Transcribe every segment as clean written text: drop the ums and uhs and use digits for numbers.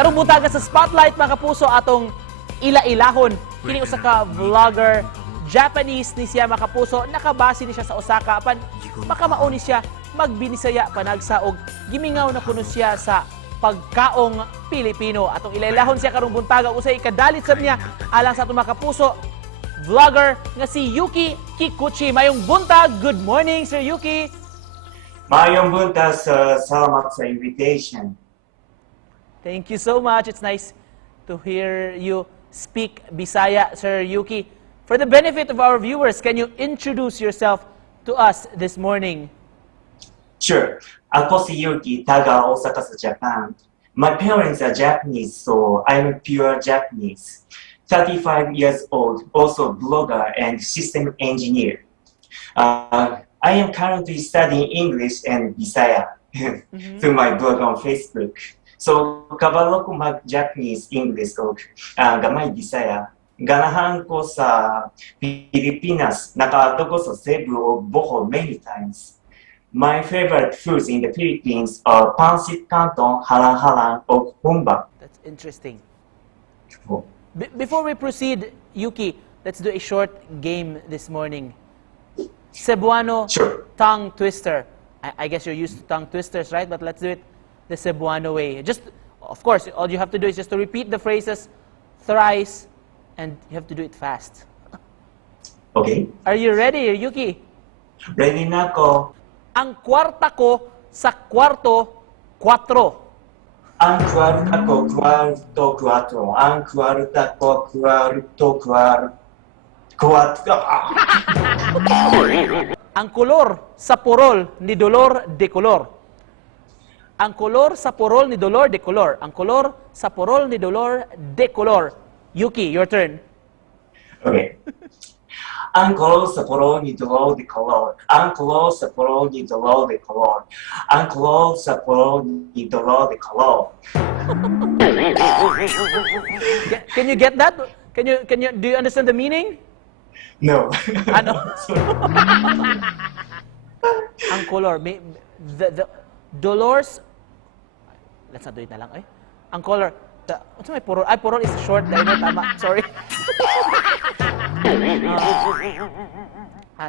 Karong butaga sa spotlight mga kapuso atong ila-ilahon. Kini usa ka vlogger, Japanese ni siya mga kapuso, nakabase ni siya sa Osaka apan makamauni siya magbinisaya panagsa og gimingaw na kuno siya sa pagkaong Pilipino. Atong ila-ilahon siya karong buntaga usay ikadalit sab niya alang sa atong mga kapuso. Vlogger nga si Yuki Kikuchi. Mayong buntag. Good morning, Sir Yuki. Maayong buntag, salamat sa invitation. Thank you so much. It's nice to hear you speak Bisaya, Sir Yuki. For the benefit of our viewers, can you introduce yourself to us this morning? Sure. Ako si Yuki, taga Osaka sa Japan. My parents are Japanese, so I'm pure Japanese. 35 years old, also blogger and system engineer. I am currently studying English and Bisaya through my blog on Facebook. So, kabalo ko mag-Japanese, English o gamay Bisaya. Ganahan ko sa Pilipinas, nakaato ko sa Cebu o Bohol many times. My favorite foods in the Philippines are pansit canton, halang-halang, o humba. That's interesting. Oh. Before we proceed, Yuki, let's do a short game this morning. Cebuano Sure. tongue twister. I guess you're used to tongue twisters, right? But let's do it the Cebuano way. Just, of course, all you have to do is just to repeat the phrases thrice, and you have to do it fast. Okay. Are you ready, Yuki? Ready na ako. Ang kwarta ko sa kwarto, 4. Ang kwarta ko, kwarto, kwarto. Ang kwarta ko, kwarto, kwarto. Ang kolor sa porol ni dolor de color. Ang kolor sa porol ni dolor de color. Ang kolor sa porol ni dolor de color. Yuki, your turn. Okay. Ang kolor sa porol ni dolor de color. Ang kolor sa porol ni dolor de color. Ang kolor sa porol ni dolor de color. Can you get that? Do you understand the meaning? No. Ano? Ang color, the dolors, let's not do it na lang, eh. Ang color, what's my porol? Ay, porol is short, dahil na tama, sorry.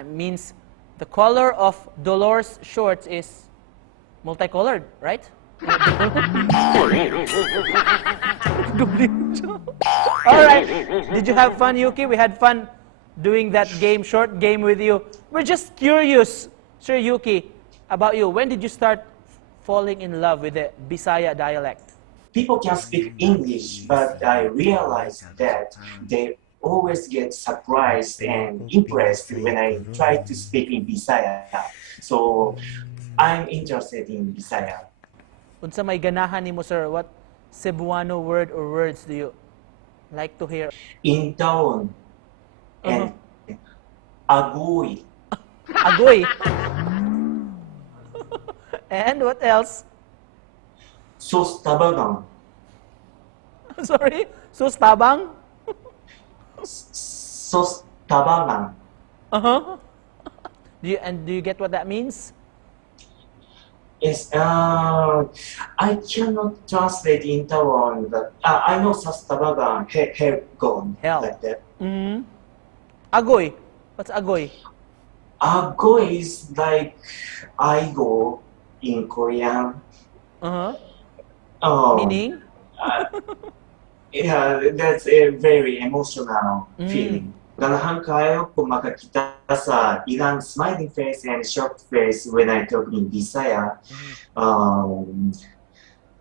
Means the color of Dolores shorts is multicolored, right? All right. Did you have fun, Yuki? We had fun doing that game, short game with you. We're just curious, Sir Yuki, about you. When did you start falling in love with the Bisaya dialect? People can speak English, but I realized that they always get surprised and impressed when I try to speak in Bisaya. So I'm interested in Bisaya. Unsa may ganahan nimo, sir? What Cebuano word or words do you like to hear? In town and agoy. Agoy. And what else? Sos tabagang. Sorry? Sustabang? Sos tabagang. Uh-huh. Do you get what that means? Yes, I cannot translate in Taiwan, but I know sos tabagang, have gone, Hell. like that. Mm-hmm. Agoy. What's agoy? Agoy is like I go in Korean. Uh-huh. Oh, Meaning? Yeah, that's a very emotional feeling. Ganahan kayo kung makakita sa ilang smiling face and shocked face when I talk in Bisaya.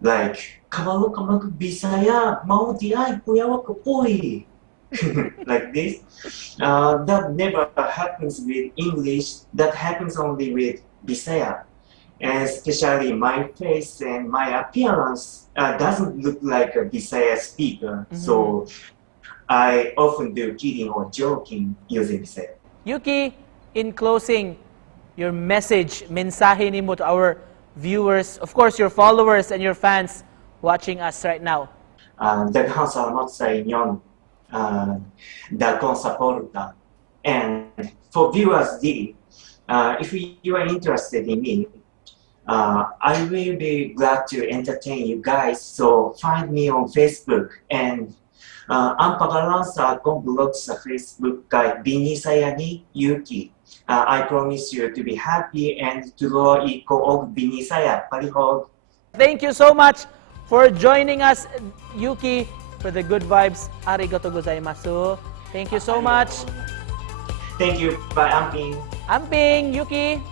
Like, kabalo ka mag-Bisaya, mao di ay, kuyawa ko poy. Like this. That never happens with English. That happens only with Bisaya. And especially my face and my appearance doesn't look like a Bisaya speaker. So I often do kidding or joking using Bisaya. Yuki, in closing, your message, mensahe nimo to our viewers, of course, your followers and your fans watching us right now. Daghang salamat sa inyong daghang suporta. And for viewers, if you are interested in me, I will be glad to entertain you guys. So find me on Facebook and ang pangalan sa akong blog sa Facebook kay Binisaya ni Yuki. I promise you to be happy and tuloy ko og Binisaya. Palihog. Thank you so much for joining us, Yuki, for the good vibes. Arigato gozaimasu. Thank you so much. Thank you. Bye, Amping. Amping, Yuki.